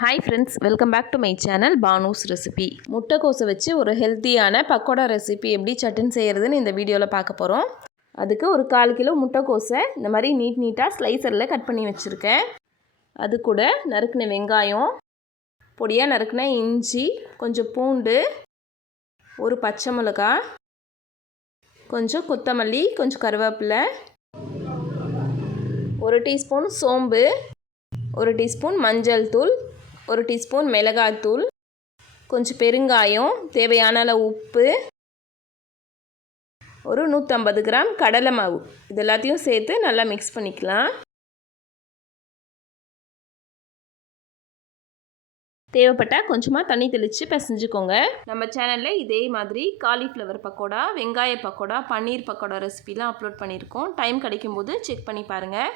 Hi friends, welcome back to my channel Banu's recipe. முட்டைக்கோஸை வச்சு ஒரு ஹெல்த்தியான பக்கோடா ரெசிபி எப்படி சட்டன் செய்கிறதுன்னு இந்த வீடியோவில் பார்க்க போகிறோம். அதுக்கு ஒரு 1/4 கிலோ முட்டைக்கோஸை இந்த மாதிரி நீட்டாக ஸ்லைசரில் கட் பண்ணி வச்சுருக்கேன். அது கூட நறுக்கின வெங்காயம், பொடியாக நறுக்கின இஞ்சி, கொஞ்சம் பூண்டு, ஒரு பச்சை மிளகாய், கொஞ்சம் கொத்தமல்லி, கொஞ்சம் கருவேப்பிலை, 1 டீஸ்பூன் சோம்பு, 1 டீஸ்பூன் மஞ்சள் தூள், 1 டீஸ்பூன் மிளகாய்த்தூள், கொஞ்சம் பெருங்காயம், தேவையான அளவு உப்பு, ஒரு 150 கிராம் கடலை மாவு, இது எல்லாத்தையும் சேர்த்து நல்லா மிக்ஸ் பண்ணிக்கலாம். தேவைப்பட்டால் கொஞ்சமாக தண்ணி தெளித்து பிசைஞ்சுக்கோங்க. நம்ம சேனலில் இதே மாதிரி காலிஃப்ளவர் பக்கோடா, வெங்காய பக்கோடா, பன்னீர் பக்கோடா ரெசிபிலாம் அப்லோட் பண்ணியிருக்கோம். டைம் கிடைக்கும்போது செக் பண்ணி பாருங்கள்.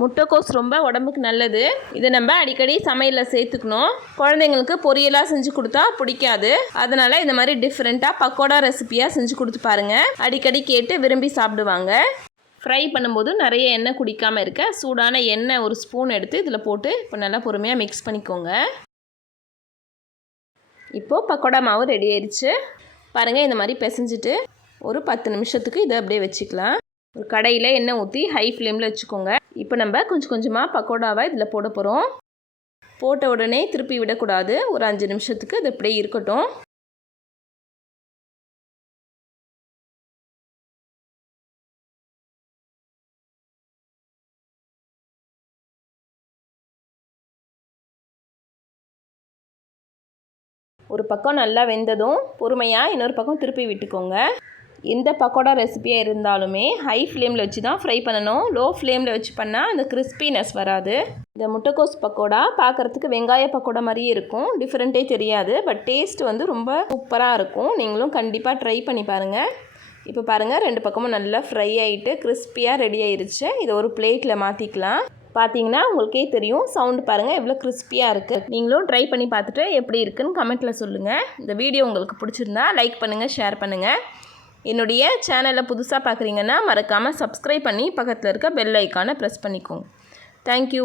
முட்டைக்கோஸ் ரொம்ப உடம்புக்கு நல்லது. இதை நம்ம அடிக்கடி சமையலில் சேர்த்துக்கணும். குழந்தைங்களுக்கு பொரியலாக செஞ்சு கொடுத்தா பிடிக்காது. அதனால் இந்த மாதிரி டிஃப்ரெண்ட்டாக பக்கோடா ரெசிபியாக செஞ்சு கொடுத்து பாருங்கள். அடிக்கடி கேட்டு விரும்பி சாப்பிடுவாங்க. ஃப்ரை பண்ணும்போது நிறைய எண்ணெய் குடிக்காமல் இருக்க சூடான எண்ணெய் 1 ஸ்பூன் எடுத்து இதில் போட்டு இப்போ நல்லா பொறுமையாக மிக்ஸ் பண்ணிக்கோங்க. இப்போது பக்கோடா மாவு ரெடி ஆயிடுச்சு பாருங்கள். இந்த மாதிரி பிசைஞ்சிட்டு ஒரு 10 நிமிஷத்துக்கு இதை அப்படியே வச்சுக்கலாம். ஒரு கடையில் எண்ணெய் ஊற்றி ஹை ஃப்ளேமில் வச்சுக்கோங்க. இப்போ நம்ம கொஞ்சமாக பக்கோடாவை இதில் போட போகிறோம். போட்ட உடனே திருப்பி விடக்கூடாது. ஒரு 5 நிமிஷத்துக்கு இது அப்படியே இருக்கட்டும். ஒரு பக்கம் நல்லா வெந்ததும் பொறுமையாக இன்னொரு பக்கம் திருப்பி விட்டுக்கோங்க. எந்த பக்கோடா ரெசிபியாக இருந்தாலுமே ஹை ஃப்ளேமில் வச்சு தான் ஃப்ரை பண்ணணும். லோ ஃப்ளேமில் வச்சு பண்ணால் அந்த கிறிஸ்பினஸ் வராது. இந்த முட்டைக்கோஸ் பக்கோடா பார்க்குறதுக்கு வெங்காய பக்கோடா மாதிரியே இருக்கும். டிஃப்ரெண்ட்டே தெரியாது. பட் டேஸ்ட் வந்து ரொம்ப சூப்பராக இருக்கும். நீங்களும் கண்டிப்பாக ட்ரை பண்ணி பாருங்கள். இப்போ பாருங்கள், 2 பக்கமும் நல்லா ஃப்ரை ஆகிட்டு கிறிஸ்பியாக ரெடி ஆயிடுச்சு. இதை ஒரு பிளேட்டில் மாற்றிக்கலாம். பார்த்தீங்கன்னா உங்களுக்கே தெரியும். சவுண்டு பாருங்கள் எவ்வளோ கிறிஸ்பியாக இருக்குது. நீங்களும் ட்ரை பண்ணி பார்த்துட்டு எப்படி இருக்குன்னு கமெண்ட்டில் சொல்லுங்கள். இந்த வீடியோ உங்களுக்கு பிடிச்சிருந்தா லைக் பண்ணுங்கள், ஷேர் பண்ணுங்கள். என்னுடைய சேனலை புதுசாக பார்க்குறீங்கன்னா மறக்காமல் சப்ஸ்கிரைப் பண்ணி பக்கத்தில் இருக்க பெல் ஐக்கானை ப்ரெஸ் பண்ணிக்கோங்க. தேங்க்யூ.